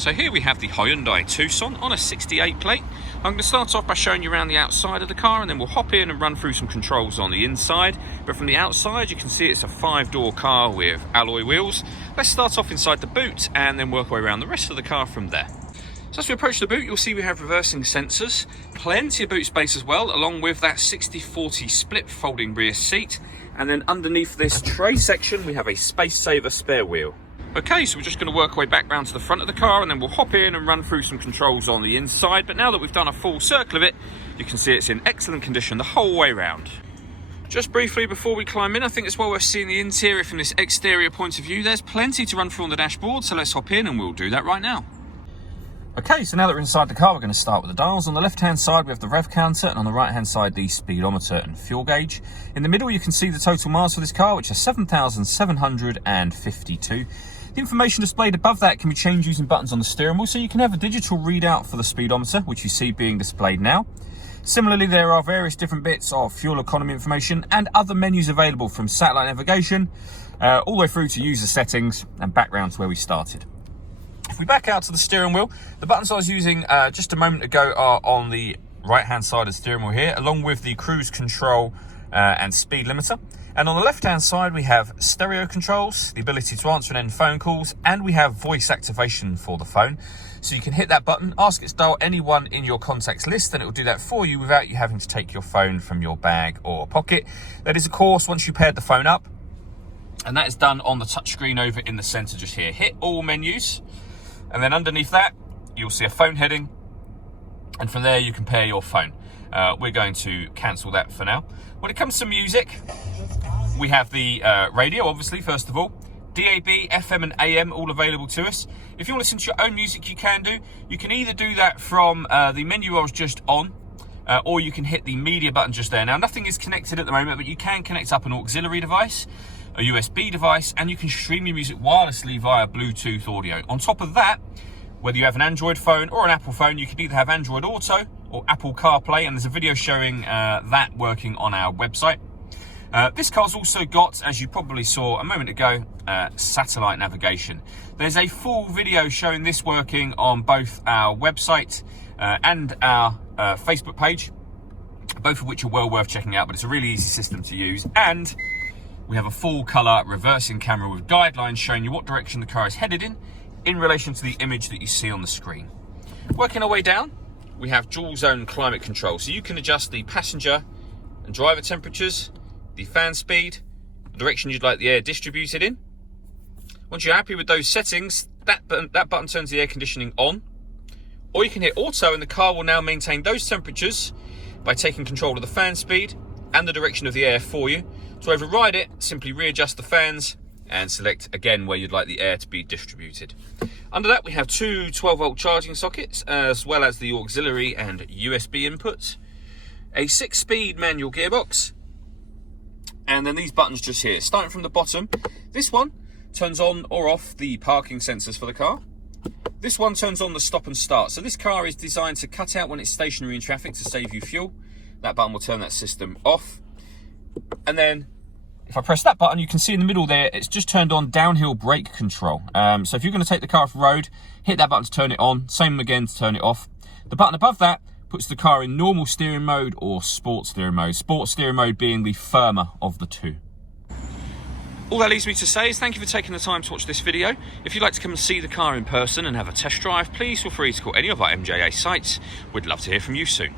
So here we have the Hyundai Tucson on a 68 plate. I'm going to start off by showing you around the outside of the car, and then we'll hop in and run through some controls on the inside. But from the outside you can see it's a 5-door car with alloy wheels. Let's start off inside the boot and then work our way around the rest of the car from there. So as we approach the boot, you'll see we have reversing sensors, plenty of boot space as well, along with that 60/40 split folding rear seat. And then underneath this tray section we have a space saver spare wheel. Okay, so we're just going to work our way back round to the front of the car, and then we'll hop in and run through some controls on the inside. But now that we've done a full circle of it, you can see it's in excellent condition the whole way round. Just briefly before we climb in, I think it's well worth seeing the interior from this exterior point of view. There's plenty to run through on the dashboard, so let's hop in and we'll do that right now. Okay, so now that we're inside the car, we're going to start with the dials. On the left-hand side, we have the rev counter, and on the right-hand side, the speedometer and fuel gauge. In the middle, you can see the total miles for this car, which are 7,752. The information displayed above that can be changed using buttons on the steering wheel, so you can have a digital readout for the speedometer, which you see being displayed now. Similarly, there are various different bits of fuel economy information and other menus available, from satellite navigation all the way through to user settings and background to where we started. If we back out to the steering wheel, the buttons I was using just a moment ago are on the right-hand side of the steering wheel here, along with the cruise control and speed limiter. And on the left-hand side, we have stereo controls, the ability to answer and end phone calls, and we have voice activation for the phone. So you can hit that button, ask it to dial anyone in your contacts list, and it will do that for you without you having to take your phone from your bag or pocket. That is, of course, once you paired the phone up, and that is done on the touchscreen over in the center just here. Hit all menus, and then underneath that, you'll see a phone heading, and from there you can pair your phone. We're going to cancel that for now. When it comes to music, we have the radio, obviously, first of all. DAB, FM and AM all available to us. If you want to listen to your own music, you can do. You can either do that from the menu I was just on, or you can hit the media button just there. Now, nothing is connected at the moment, but you can connect up an auxiliary device, a USB device, and you can stream your music wirelessly via Bluetooth audio. On top of that, whether you have an Android phone or an Apple phone, you can either have Android Auto or Apple CarPlay, and there's a video showing that working on our website. This car's also got, as you probably saw a moment ago, satellite navigation. There's a full video showing this working on both our website and our Facebook page, both of which are well worth checking out, but it's a really easy system to use. And we have a full colour reversing camera with guidelines showing you what direction the car is headed in relation to the image that you see on the screen. Working our way down, we have dual zone climate control, so you can adjust the passenger and driver temperatures, the fan speed, the direction you'd like the air distributed in. Once you're happy with those settings, that button turns the air conditioning on, or you can hit auto and the car will now maintain those temperatures by taking control of the fan speed and the direction of the air for you. To override it, simply readjust the fans and select again where you'd like the air to be distributed. Under that, we have two 12-volt charging sockets, as well as the auxiliary and USB inputs, a 6-speed manual gearbox, and then these buttons just here. Starting from the bottom, this one turns on or off the parking sensors for the car. This one turns on the stop and start. So this car is designed to cut out when it's stationary in traffic to save you fuel. That button will turn that system off. And then if I press that button, you can see in the middle there, it's just turned on downhill brake control. So if you're going to take the car off the road, hit that button to turn it on. Same again to turn it off. The button above that puts the car in normal steering mode or sport steering mode. Sport steering mode being the firmer of the two. All that leaves me to say is thank you for taking the time to watch this video. If you'd like to come and see the car in person and have a test drive, please feel free to call any of our MJA sites. We'd love to hear from you soon.